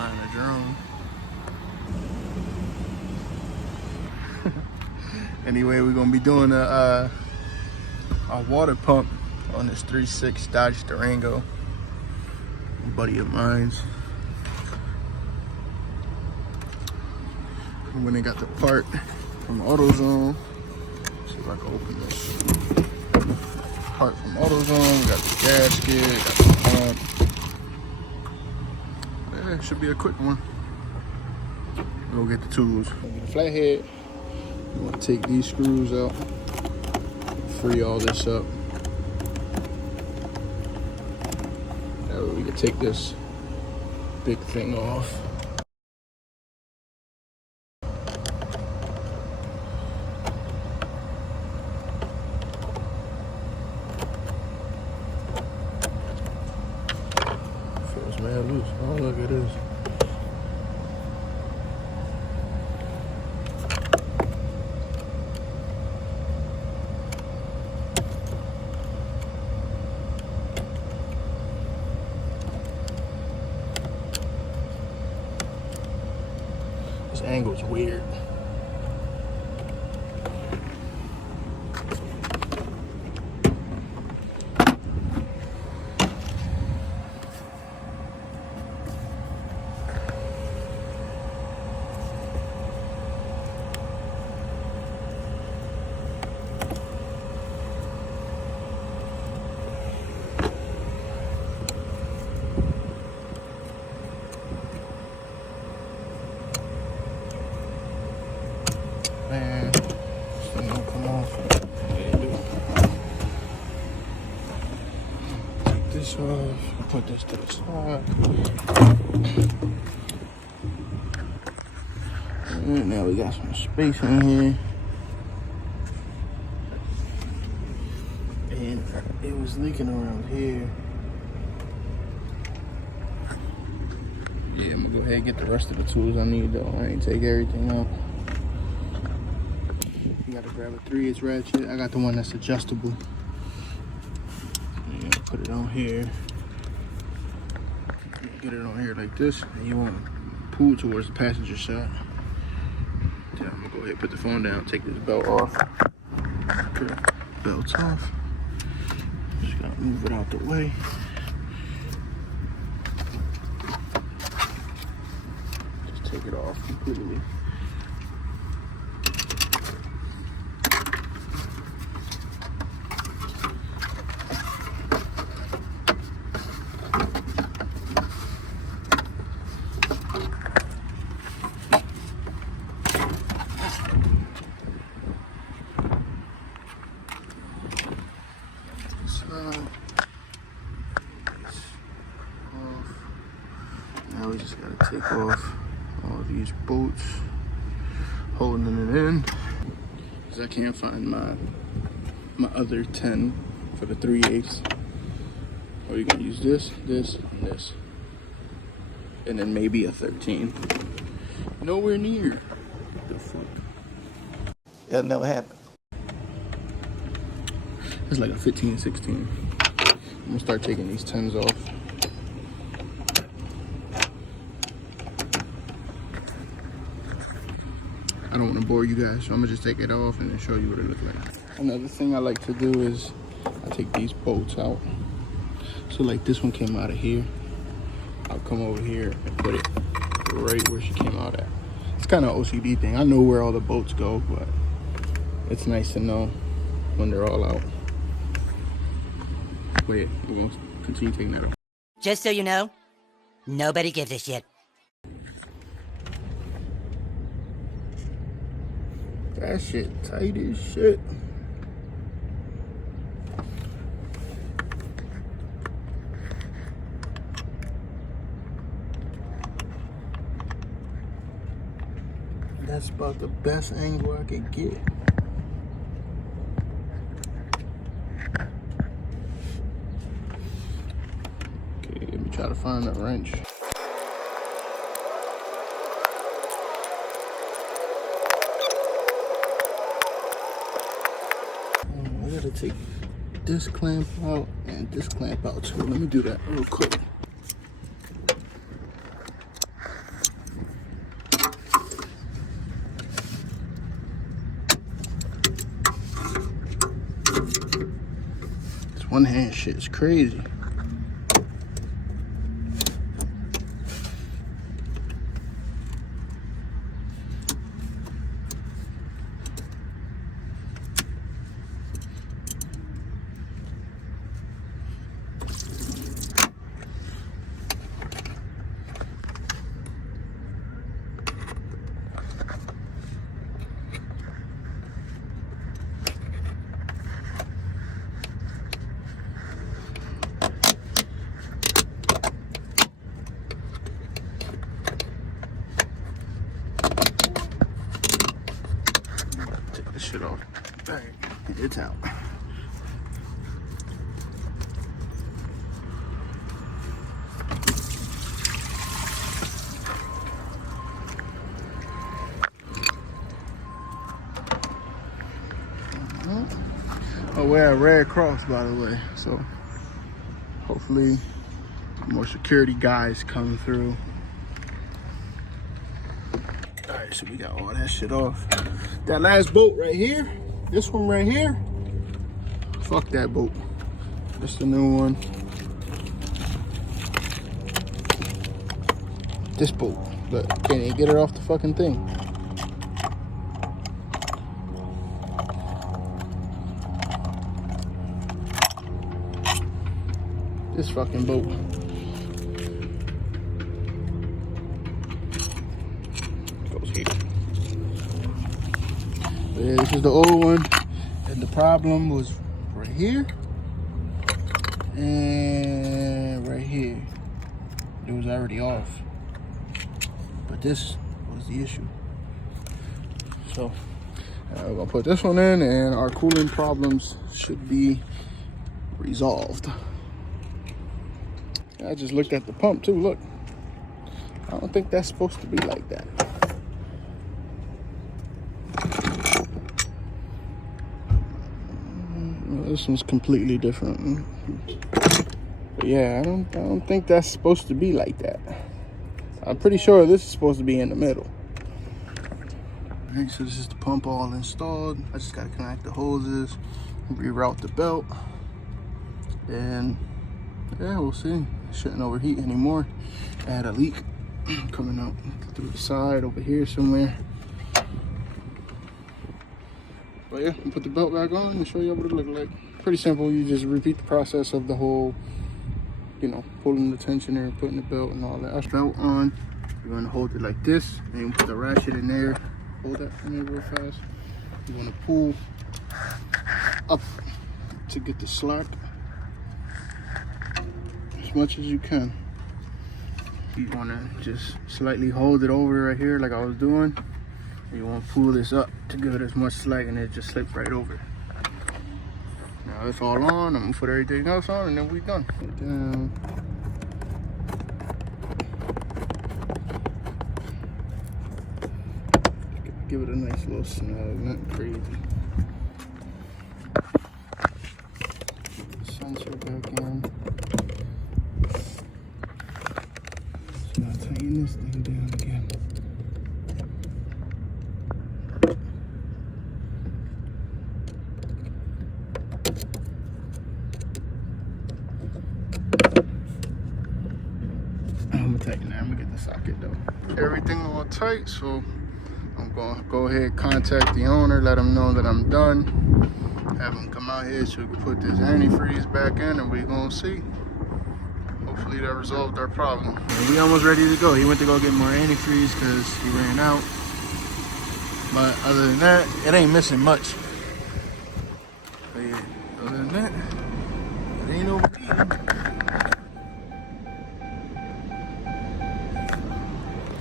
flying a drone. Anyway, we're gonna be doing a water pump on this 3.6 Dodge Durango. A buddy of mine's. When they got the part from AutoZone, see if I can open this. Part from AutoZone, we got the gasket, got the pump. Yeah, it should be a quick one. We'll go get the tools. Get a flathead. You want to take these screws out, free all this up. That way we can take this big thing off. Feels mad loose. Oh, look at this. This angle's weird. Man, this thing don't come off. Take this off. Put this to the side. And now we got some space in here. And it was leaking around here. Yeah, I'm gonna go ahead and get the rest of the tools I need though. I ain't take everything out. You gotta grab a 3/8 ratchet. I got the one that's adjustable. Yeah, put it on here. Get it on here like this, and you want to pull towards the passenger side. Yeah, I'm gonna go ahead and put the phone down, take this belt off. Okay, belt's off. Just gotta move it out the way. Just take it off completely. Now we just gotta take off all these bolts holding it in, because I can't find my other 10 for the 3/8. Or you're gonna use this, this, and this, and then maybe a 13. Nowhere near. What the fuck? That'll never happen. It's like a 15, 16. I'm gonna start taking these 10s off. I don't want to bore you guys, so I'm gonna just take it off and then show you what it looks like. Another thing I like to do is I take these bolts out. So like this one came out of here. I'll come over here and put it right where she came out at. It's kind of an OCD thing. I know where all the bolts go, but it's nice to know when they're all out. Wait, we're gonna continue taking that off. Just so you know, nobody gives a shit. That shit tight as shit. That's about the best angle I could get. Okay, let me try to find that wrench. I gotta take this clamp out and this clamp out too. Let me do that real quick. one hand shit is crazy. Take this shit off. Bang. It's out. Oh, we're at Red Cross, by the way, so hopefully more security guys come through. All right, so we got all that shit off. That last bolt right here, this one right here, fuck that bolt. This the new one. This bolt, but can't even get it off the fucking thing. This fucking boat. Goes here. But yeah, this is the old one. And the problem was right here. And right here. It was already off. But this was the issue. So we're gonna put this one in and our cooling problems should be resolved. I just looked at the pump too, look. I don't think that's supposed to be like that. This one's completely different. But yeah, I don't think that's supposed to be like that. I'm pretty sure this is supposed to be in the middle. Alright, so this is the pump all installed. I just gotta connect the hoses, reroute the belt, and yeah, we'll see. It shouldn't overheat anymore. I had a leak coming out through the side over here somewhere. But yeah, I'll put the belt back on and show you what it looks like. Pretty simple. You just repeat the process of the whole, you know, pulling the tensioner, putting the belt and all that. Belt on. You're gonna hold it like this, and you put the ratchet in there. Hold that for me real fast. You wanna pull up to get the slack as much as you can. You want to just slightly hold it over right here like I was doing. You want to pull this up to give it as much slack, and it just slips right over. Now it's all on. I'm going to put everything else on, and then we're done. Put it down. Give it a nice little snug, not crazy. Sensor back in. Now tighten this thing down again. I'm gonna tighten that. I'm gonna get the socket though. Everything all tight, so I'm gonna go ahead, contact the owner, let him know that I'm done. Have him come out here so we can put this antifreeze back in, and we're gonna see. Hopefully that resolved our problem. And we almost ready to go. He went to go get more antifreeze because he ran out. But other than that, it ain't missing much. But yeah, other than that, it ain't overheating.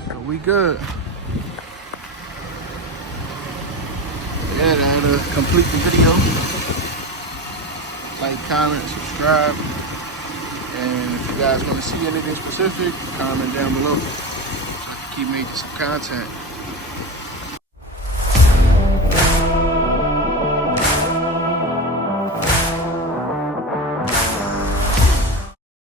So we good. Yeah, I had to complete the video. Like, comment, subscribe. And if you guys want to see anything specific, comment down below so I can keep making some content.